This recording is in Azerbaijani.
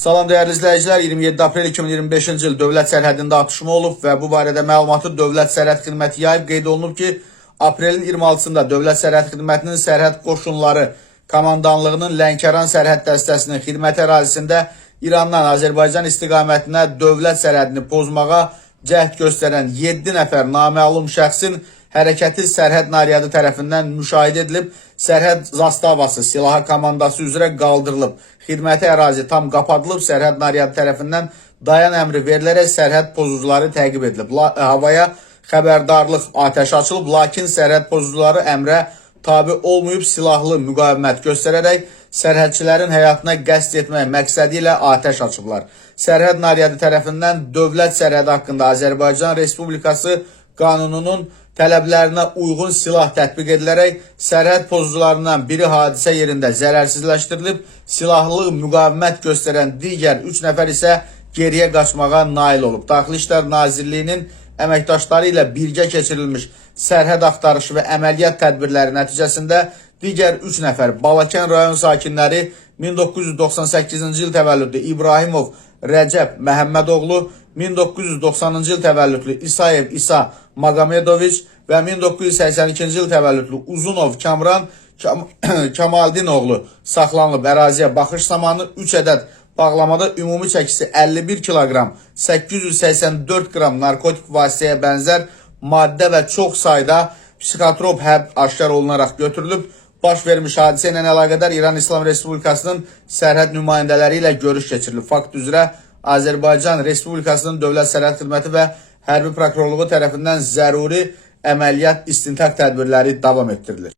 Salam dəyərli izləyicilər, 27 aprel 2025-ci il dövlət sərhədində atışma olub və bu barədə məlumatı Dövlət Sərhəd Xidməti yayıb. Qeyd olunub ki, aprelin 26-sında Dövlət Sərhəd Xidmətinin Sərhəd Qoşunları Komandanlığının Lənkəran sərhəd dəstəsinin xidmət ərazisində İrandan Azərbaycan istiqamətinə dövlət sərhədini pozmağa cəhd göstərən 7 nəfər naməlum şəxsin hərəkəti sərhəd naryadı tərəfindən müşahidə edilib, sərhəd zastavası silahı komandası üzrə qaldırılıb. Xidməti ərazi tam qapadılıb, sərhəd naryadı tərəfindən dayan əmri verilərək sərhəd pozucuları təqib edilib. Havaya xəbərdarlıq atəş açılıb, lakin sərhəd pozucuları əmrə tabi olmayıb, silahlı müqavimət göstərərək sərhədçilərin həyatına qəsd etmək məqsədi ilə atəş açıblar. Sərhəd naryadı tərəfindən dövlət sərhədi haqqında Azərbaycan Respublikası qanununun tələblərinə uyğun silah tətbiq edilərək sərhəd pozucularından biri hadisə yerində zərərsizləşdirilib, silahlı müqavimət göstərən digər 3 nəfər isə geriyə qaçmağa nail olub. Daxili İşlər Nazirliyinin əməkdaşları ilə birgə keçirilmiş sərhəd axtarışı və əməliyyat tədbirləri nəticəsində digər 3 nəfər Balakən rayon sakinləri 1998-ci il təvəllüdlü İbrahimov Rəcəb Məhəmmədoğlu, 1990-cı il təvəllüdlü İsayev İsa Magomedoviç və 1982-ci il təvəllüdlü Uzunov Kamran Kamaldinoğlu saxlanılıb. Əraziyə baxış zamanı 3 ədəd bağlamada ümumi çəkisi 51 kiloqram, 884 qram narkotik vasitəyə bənzər maddə və çox sayda psixotrop həb aşkar olunaraq götürülüb. Baş vermiş hadisə ilə əlaqədar İran İslam Respublikasının sərhəd nümayəndələri ilə görüş keçirilib. Fakt üzrə Azərbaycan Respublikasının Dövlət Sərhəd Xidməti və Hərbi Prokurorluğu tərəfindən zəruri əməliyyat istintaq tədbirləri davam etdirilir.